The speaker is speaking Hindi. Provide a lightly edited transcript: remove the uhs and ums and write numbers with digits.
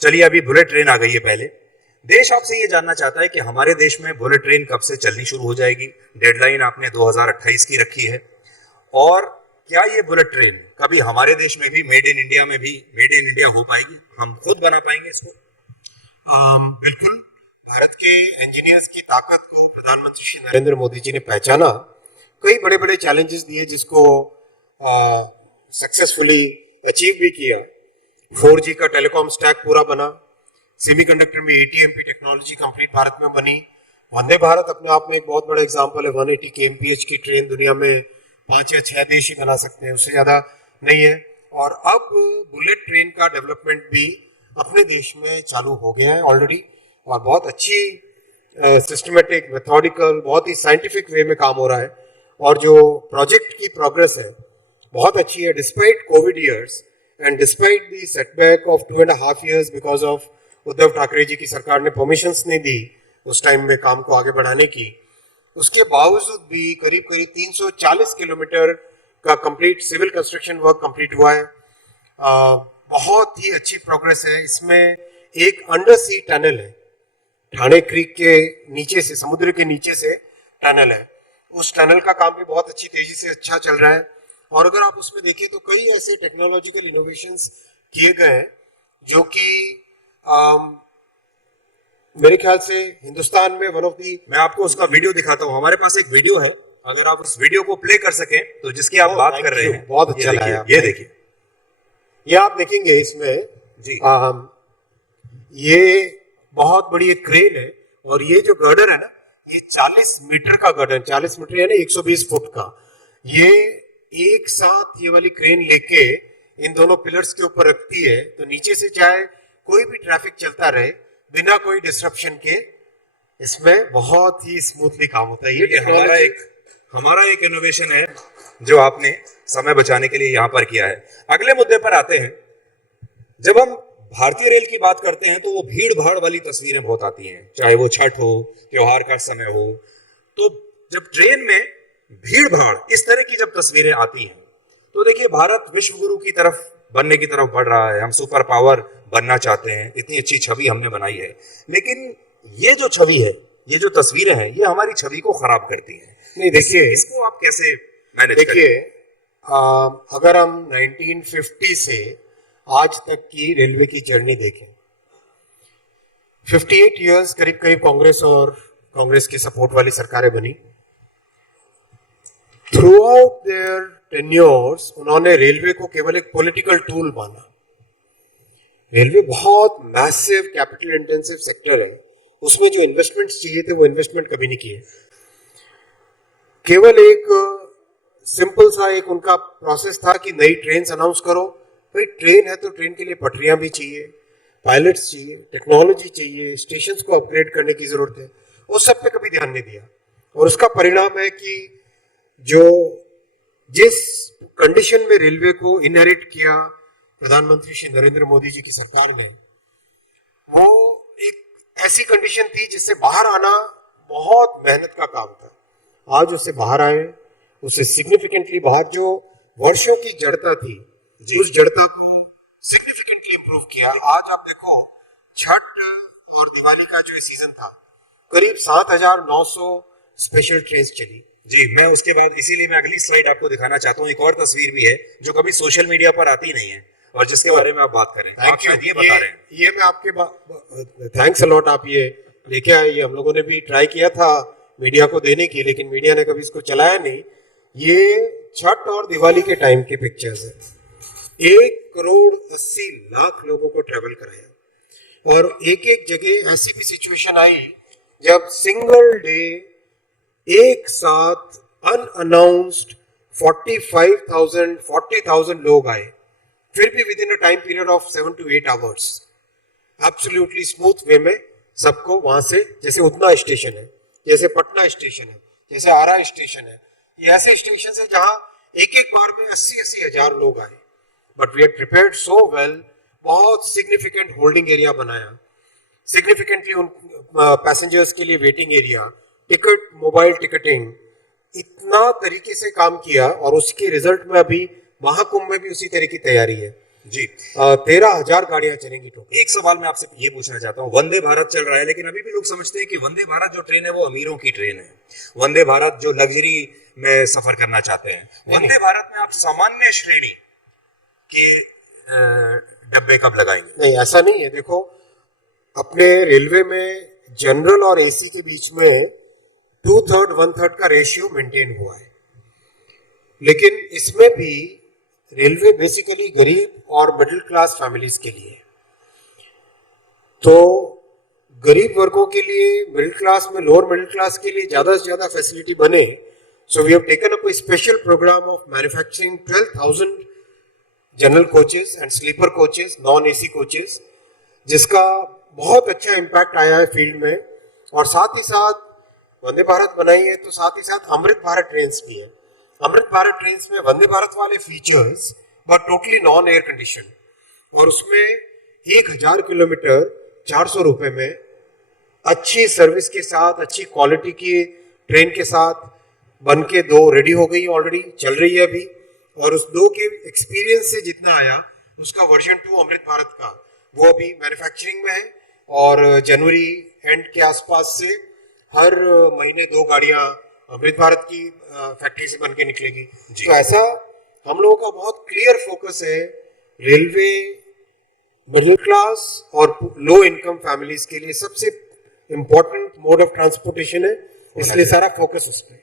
चलिए अभी बुलेट ट्रेन आ गई है। पहले देश आपसे ये जानना चाहता है कि हमारे देश में बुलेट ट्रेन कब से चलनी शुरू हो जाएगी। डेडलाइन आपने 2028 की रखी है, और क्या ये बुलेट ट्रेन कभी हमारे देश में भी मेड इन इंडिया हो पाएगी? हम खुद बना पाएंगे इसको? बिल्कुल। भारत के इंजीनियर्स की ताकत को प्रधानमंत्री श्री नरेंद्र मोदी जी ने पहचाना, कई बड़े बड़े चैलेंजेस दिए जिसको सक्सेसफुली अचीव भी किया। 4G का टेलीकॉम स्टैक पूरा बना, सेमीकंडक्टर में ATMP टेक्नोलॉजी कंप्लीट भारत में बनी। वंदे भारत अपने आप में एक बहुत बड़ा एग्जांपल है। 180 kmph की ट्रेन दुनिया में 5 या 6 देश ही बना सकते हैं, उससे ज्यादा नहीं है। और अब बुलेट ट्रेन का डेवलपमेंट भी अपने देश में चालू हो गया है ऑलरेडी, और बहुत अच्छी सिस्टमेटिक मेथोडिकल बहुत ही साइंटिफिक वे में काम हो रहा है। और जो प्रोजेक्ट की प्रोग्रेस है बहुत अच्छी है, despite covid years and despite the setback of 2.5 years because of Uddhav Thackeray ji की सरकार ने परमिशंस नहीं दी उस टाइम में काम को आगे बढ़ाने की। उसके बावजूद भी करीब करीब 340 किलोमीटर का complete civil construction work complete हुआ है। बहुत ही अच्छी प्रोग्रेस है। इसमें एक अंडर सी टनल है, ठाणे क्रीक के नीचे से, समुद्र के नीचे से टनल है। उस टनल का काम भी बहुत अच्छी तेजी से अच्छा चल रहा है। और अगर आप उसमें देखें तो कई ऐसे टेक्नोलॉजिकल इनोवेशंस किए गए हैं जो कि मेरे ख्याल से हिंदुस्तान में वन ऑफ दी। मैं आपको उसका वीडियो दिखाता हूँ। हमारे पास एक वीडियो है, अगर आप उस वीडियो को प्ले कर सकें तो, जिसकी आप बात कर रहे हैं। बहुत अच्छा लगा। ये देखिए, ये आप देखेंगे इसमें जी। ये बहुत बड़ी एक क्रेन है, और ये जो गर्डर है ना, ये 40 मीटर का गर्डर, 40 मीटर यानी 120 फुट का। ये एक साथ ये वाली क्रेन लेके इन दोनों पिलर्स के ऊपर रखती है, तो नीचे से चाहे कोई भी ट्रैफिक चलता रहे बिना कोई डिस्ट्रप्शन के, इसमें बहुत ही स्मूथली काम होता है। ये हमारा एक इनोवेशन है जो आपने समय बचाने के लिए यहाँ पर किया है। अगले मुद्दे पर आते हैं। जब हम भारतीय रेल की बात करते हैं तो वो भीड़ भाड़ वाली तस्वीरें बहुत आती हैं, चाहे वो छठ हो, त्योहार का समय हो। तो जब ट्रेन में भीड़ भाड़ इस तरह की जब तस्वीरें आती हैं तो देखिए, भारत विश्व गुरु की तरफ बनने की तरफ बढ़ रहा है। हम सुपर पावर बनना चाहते हैं, इतनी अच्छी छवि हमने बनाई है, लेकिन ये जो छवि है, ये जो तस्वीरें हैं, ये हमारी छवि को खराब करती हैं। नहीं, देखिए इसको आप कैसे मैनेज करें? देखिए, अगर हम 1950 से आज तक की रेलवे की जर्नी देखें, 58 इयर्स करीब करीब कांग्रेस की सपोर्ट वाली सरकारें बनी। थ्रू आउट देयर टेन्योर्स उन्होंने रेलवे को केवल एक पॉलिटिकल टूल माना। रेलवे बहुत मैसिव कैपिटल इंटेंसिव सेक्टर है, उसमें जो इन्वेस्टमेंट्स चाहिए थे वो इन्वेस्टमेंट कभी नहीं किए। केवल एक सिंपल सा एक उनका प्रोसेस था कि नई ट्रेन अनाउंस करो। भाई ट्रेन है तो ट्रेन के लिए पटरियां भी चाहिए, पायलट्स चाहिए, टेक्नोलॉजी चाहिए, स्टेशंस को अपग्रेड करने की जरूरत है। उस सब पे कभी ध्यान नहीं दिया, और उसका परिणाम है कि जो जिस कंडीशन में रेलवे को इनहेरिट किया प्रधानमंत्री श्री नरेंद्र मोदी जी की सरकार ने, वो एक ऐसी कंडीशन थी जिससे बाहर आना बहुत मेहनत का काम था। आज उससे बाहर आए, उससे सिग्निफिकेंटली बाहर, जो वर्षों की जड़ता थी उस जड़ता को सिग्निफिकेंटली इंप्रूव किया। आज आप देखो, छठ और दिवाली का जो सीजन था, करीब 7,900 स्पेशल ट्रेन चली। जी, मैं उसके बाद इसीलिए मैं अगली स्लाइड आपको दिखाना चाहता हूँ। एक और तस्वीर भी है जो कभी सोशल मीडिया पर आती नहीं है और जिसके बारे में आप बात करें। आप शायद ये बता रहे हैं। ये मैं आपके थैंक्स अलॉट, आप ये लेके आए। ये हम लोगों ने भी ट्राई किया था मीडिया को देने की, लेकिन मीडिया ने कभी इसको चलाया नहीं। ये छठ और दिवाली के टाइम की पिक्चर्स है। 1,80,00,000 लोगों को ट्रेवल कराया, और एक एक जगह ऐसी भी सिचुएशन आई जब सिंगल डे एक साथ अनअनाउंस्ड 40,000 लोग आए, फिर भी with in a time period of 7 to 8 hours absolutely smooth way में सबको वहां से, जैसे उतना स्टेशन है, जैसे पटना स्टेशन है, जैसे आरा स्टेशन है, ये ऐसे स्टेशन है जहां एक एक बार में 80-80 हजार लोग आए। But we had prepared so well. बहुत सिग्निफिकेंट होल्डिंग एरिया बनाया, सिग्निफिकेंटली उन पैसेंजर्स के लिए waiting area, ticket, mobile ticketing, इतना तरीके से काम किया। और उसके रिजल्ट में अभी महाकुंभ में भी उसी तरह की तैयारी है। जी 13,000 गाड़ियां चलेंगी टोटल। एक सवाल मैं आपसे ये पूछना चाहता हूँ, वंदे भारत चल रहा है लेकिन अभी भी लोग समझते हैं कि वंदे भारत जो ट्रेन है वो अमीरों की ट्रेन है, वंदे भारत जो लग्जरी में सफर करना चाहते हैं, वंदे भारत में आप सामान्य श्रेणी के डब्बे कब लगाएंगे? नहीं, ऐसा नहीं है। देखो, अपने रेलवे में जनरल और एसी के बीच में 2/3 1/3 का रेशियो मेंटेन हुआ है, लेकिन इसमें भी रेलवे बेसिकली गरीब और मिडिल क्लास फैमिलीज के लिए है। तो गरीब वर्गों के लिए, मिडिल क्लास में, लोअर मिडिल क्लास के लिए ज्यादा से ज्यादा फैसिलिटी बने, so we have taken up a special programme of manufacturing 12,000 general coaches and sleeper coaches, non AC coaches, जिसका बहुत अच्छा इम्पैक्ट आया है फील्ड में। और साथ ही साथ वंदे भारत बनाई है, तो साथ ही साथ अमृत भारत ट्रेन्स भी है। अमृत भारत ट्रेन्स में वंदे भारत वाले features but totally non air condition, और उसमें 1,000 किलोमीटर 400 रुपए में अच्छी सर्विस के साथ, अच्छी क्वालिटी की ट्रेन के साथ बन के 2 रेडी हो गई, ऑलरेडी चल रही है अभी। और उस 2 के एक्सपीरियंस से जितना आया, उसका वर्जन 2 अमृत भारत का वो अभी मैन्युफैक्चरिंग में है, और जनवरी एंड के आसपास से हर महीने 2 गाड़ियां अमृत भारत की फैक्ट्री से बन के निकलेगी। तो ऐसा हम लोगों का बहुत क्लियर फोकस है। रेलवे मिडिल क्लास और लो इनकम फैमिलीज के लिए सबसे इंपॉर्टेंट मोड ऑफ ट्रांसपोर्टेशन है, इसलिए सारा फोकस उस पर है।